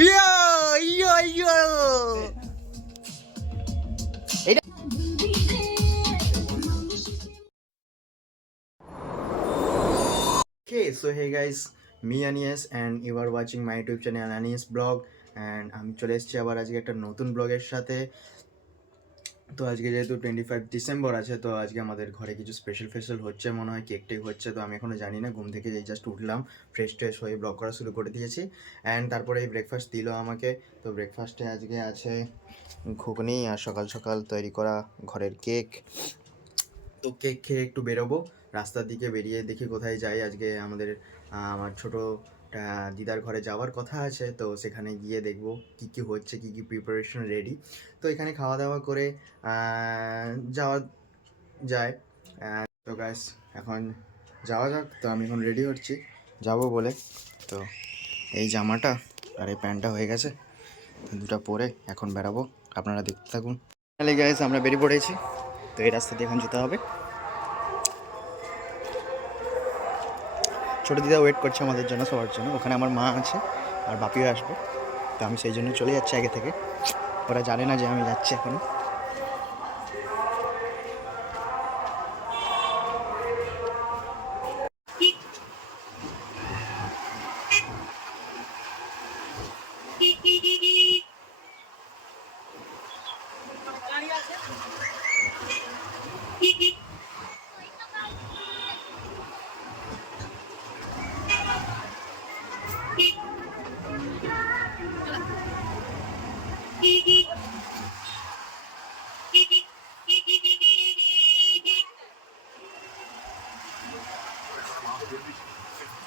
Yo yo yo Okay, so hey guys, me Anies and you are watching my YouTube channel Anies Blog and আমি চলে এসেছি আবার আজকে একটা নতুন ব্লগের সাথে। তো আজকে যেহেতু 25 ডিসেম্বর আছে, তো আজকে আমাদের ঘরে কিছু স্পেশাল হচ্ছে, মনে হয় কেক টেক হচ্ছে। তো আমি এখনও জানি না, ঘুম থেকে এই জাস্ট উঠলাম, ফ্রেশ হয়ে ব্লগ করা শুরু করে দিয়েছি। অ্যান্ড তারপরে এই ব্রেকফাস্ট দিল আমাকে। তো ব্রেকফাস্টে আজকে আছে ঘুগনি আর সকাল সকাল তৈরি করা ঘরের কেক। তো কেক খেয়ে একটু বেরোবো, রাস্তার দিকে বেরিয়ে দেখি কোথায় যাই। আজকে আমাদের আমার ছোটো দিদার ঘরে যাওয়ার কথা আছে, তো সেখানে গিয়ে দেখবো কী কী হচ্ছে, কী কী প্রিপারেশন রেডি। তো এখানে খাওয়া দাওয়া করে যাওয়া যায়। তো গাইস এখন যাওয়া যাক। তো আমি এখন রেডি হচ্ছি যাবো বলে। তো এই জামাটা আর এই প্যান্টটা হয়ে গেছে, দুটো পরে এখন বেরাবো, আপনারা দেখতে থাকুন। তাহলে গাইস আমরা বেরিয়ে পড়েছি। তো এই রাস্তা দিয়ে এখন যেতে হবে। ছোটো দিদা ওয়েট করছে আমাদের জন্য, সবার জন্য। ওখানে আমার মা আছে আর বাপিও আসবে। তো আমি সেই জন্য চলে যাচ্ছি আগে থেকে, ওরা জানে না যে আমি যাচ্ছি এখন।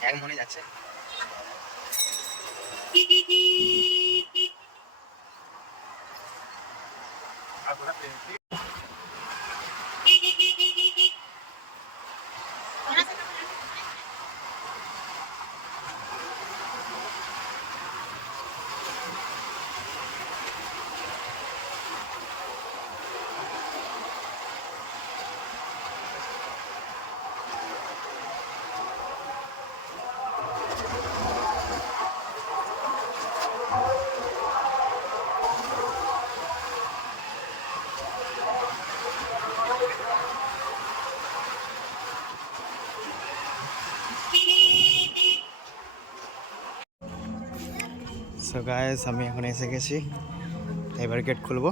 এক মনে যাচ্ছে। সো গাইস আমি এখন এসে গেছি, এবার গেট খুলবো।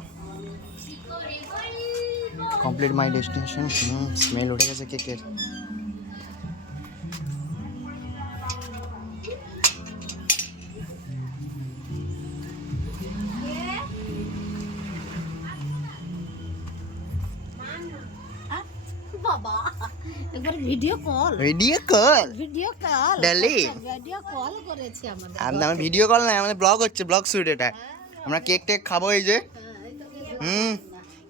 Complete my destination. স্মেল উঠে গেছে কেকের। বাবা একবার ভিডিও কল ডালি ভিডিও কল করেছে আমাদের। আমার ভিডিও কল না, আমাদের ব্লগ হচ্ছে, ব্লগ শুট এটা। আমরা কেক টেক খাবো এই যে।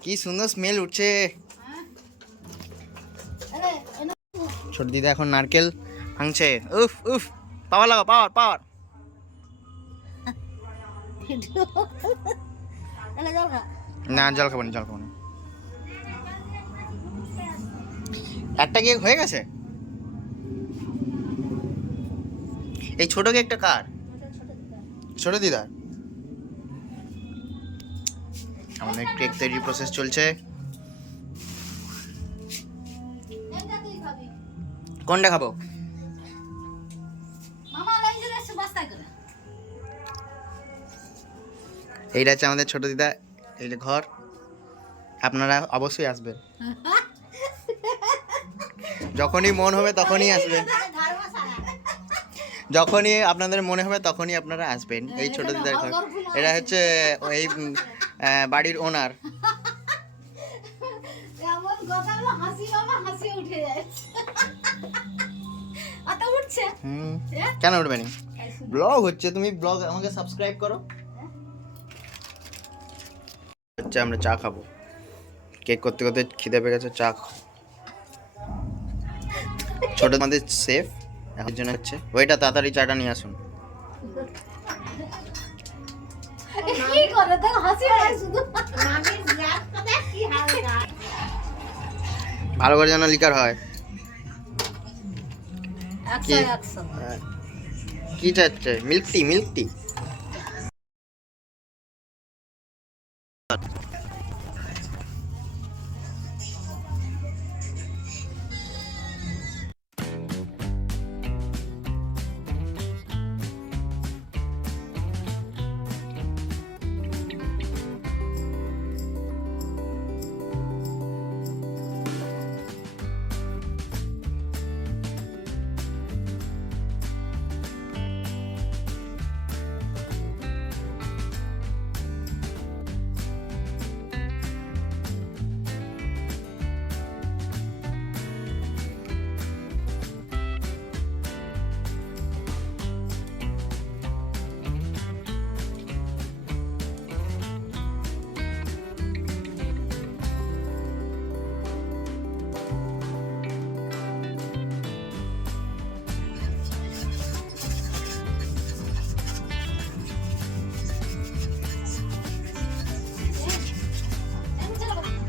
কি সুন্দর স্মেল উঠছে। ছোট দিদা এখন নারকেল ভাঙছে। উফ উফ, পাওয়ার লাগা, পাওয়ার। না জল খাবো না। একটা কেক হয়ে গেছে। এই ছোট কেকটা কার? ছোট দিদার। আমাদের কেক তৈরির প্রসেস চলছে। কোনটা খাবো? এইটা হচ্ছে আমাদের ছোট দিদা, এই যে ঘর। আপনারা অবশ্যই আসবেন, যখনই মন হবে তখনই আসবেন, যখনই আপনাদের মনে হবে তখনই আপনারা আসবেন। এই ছোট দিদার ঘর। এটা হচ্ছে এই বাড়ির ওনার। কেন উঠবে না? ব্লগ হচ্ছে, তুমি ব্লগ আমাকে সাবস্ক্রাইব করো। হচ্ছে আমরা চা খাবো, কেক করতে করতে খিদে পেয়ে গেছে, চা খাবো। ছোট আমাদের সেফ এখন জন্য হচ্ছে ওইটা, তাড়াতাড়ি চাটা নিয়ে আসুন। ভালো করে যেন লিকার হয়। কি চাচ্ছে? Milk tea.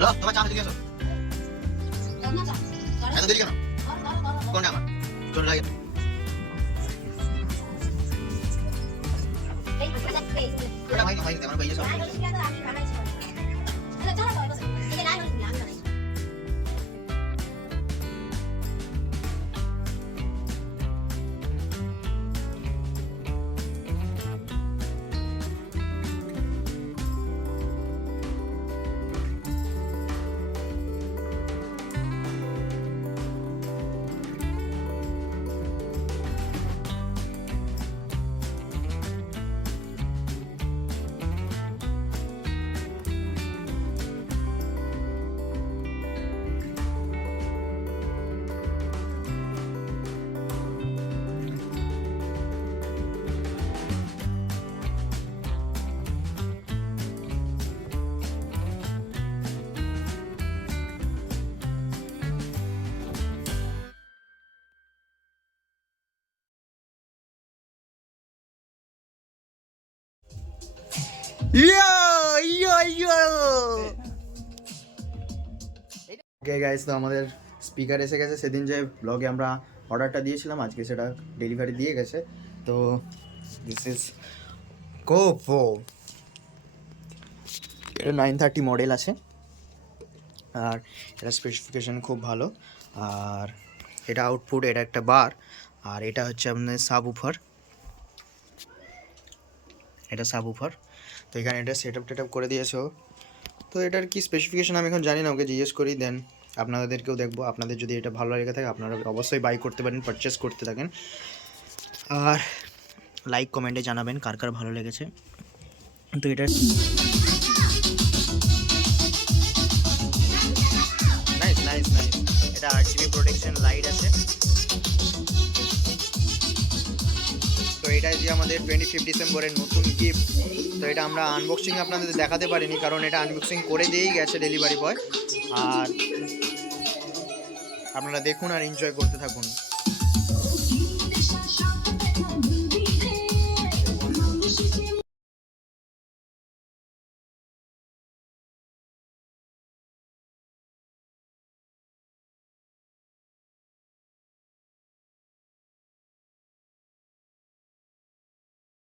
লো তোমার চা দিয়ে আসো এত দেরি কেন কোনটা আমার চলে লাগে ওটা ভাই ভাই আমার ভাই সব ওকে গাইস, তো আমাদের স্পিকার এসে গেছে। সেদিন যে ব্লগে আমরা অর্ডারটা দিয়েছিলাম আজকে সেটা ডেলিভারি দিয়ে গেছে। তো দিস ইজ কোপো, এটা 930 মডেল আছে আর এটা স্পেসিফিকেশন খুব ভালো। আর এটা আউটপুট, এটা একটা বার, আর এটা হচ্ছে আপনার সাবউফার, এটা সাবউফার। তো এখানে এটা সেট আপ করে দিয়েছো। তো এটার কি স্পেসিফিকেশন আমি এখন জানি না, ওকে জিজ্ঞেস করি, দেন আপনাদেরকেও দেখবো। আপনাদের যদি এটা ভালো লেগে থাকে আপনারা অবশ্যই বাই করতে পারেন, পারচেস করতে থাকেন। আর লাইক কমেন্টে জানাবেন কার কার ভালো লেগেছে। তো এটা নাইস নাইস নাইস, এটা RGB প্রোটেকশন লাইট আছে। তো এটাই যে আমাদের 25 ডিসেম্বরের নতুন গিফট। তো এটা আমরা আনবক্সিং আপনাদের দেখাতে পারিনি, কারণ এটা আনবক্সিং করে দিয়েই গেছে ডেলিভারি বয়। আর আপনারা দেখুন আর এনজয় করতে থাকুন।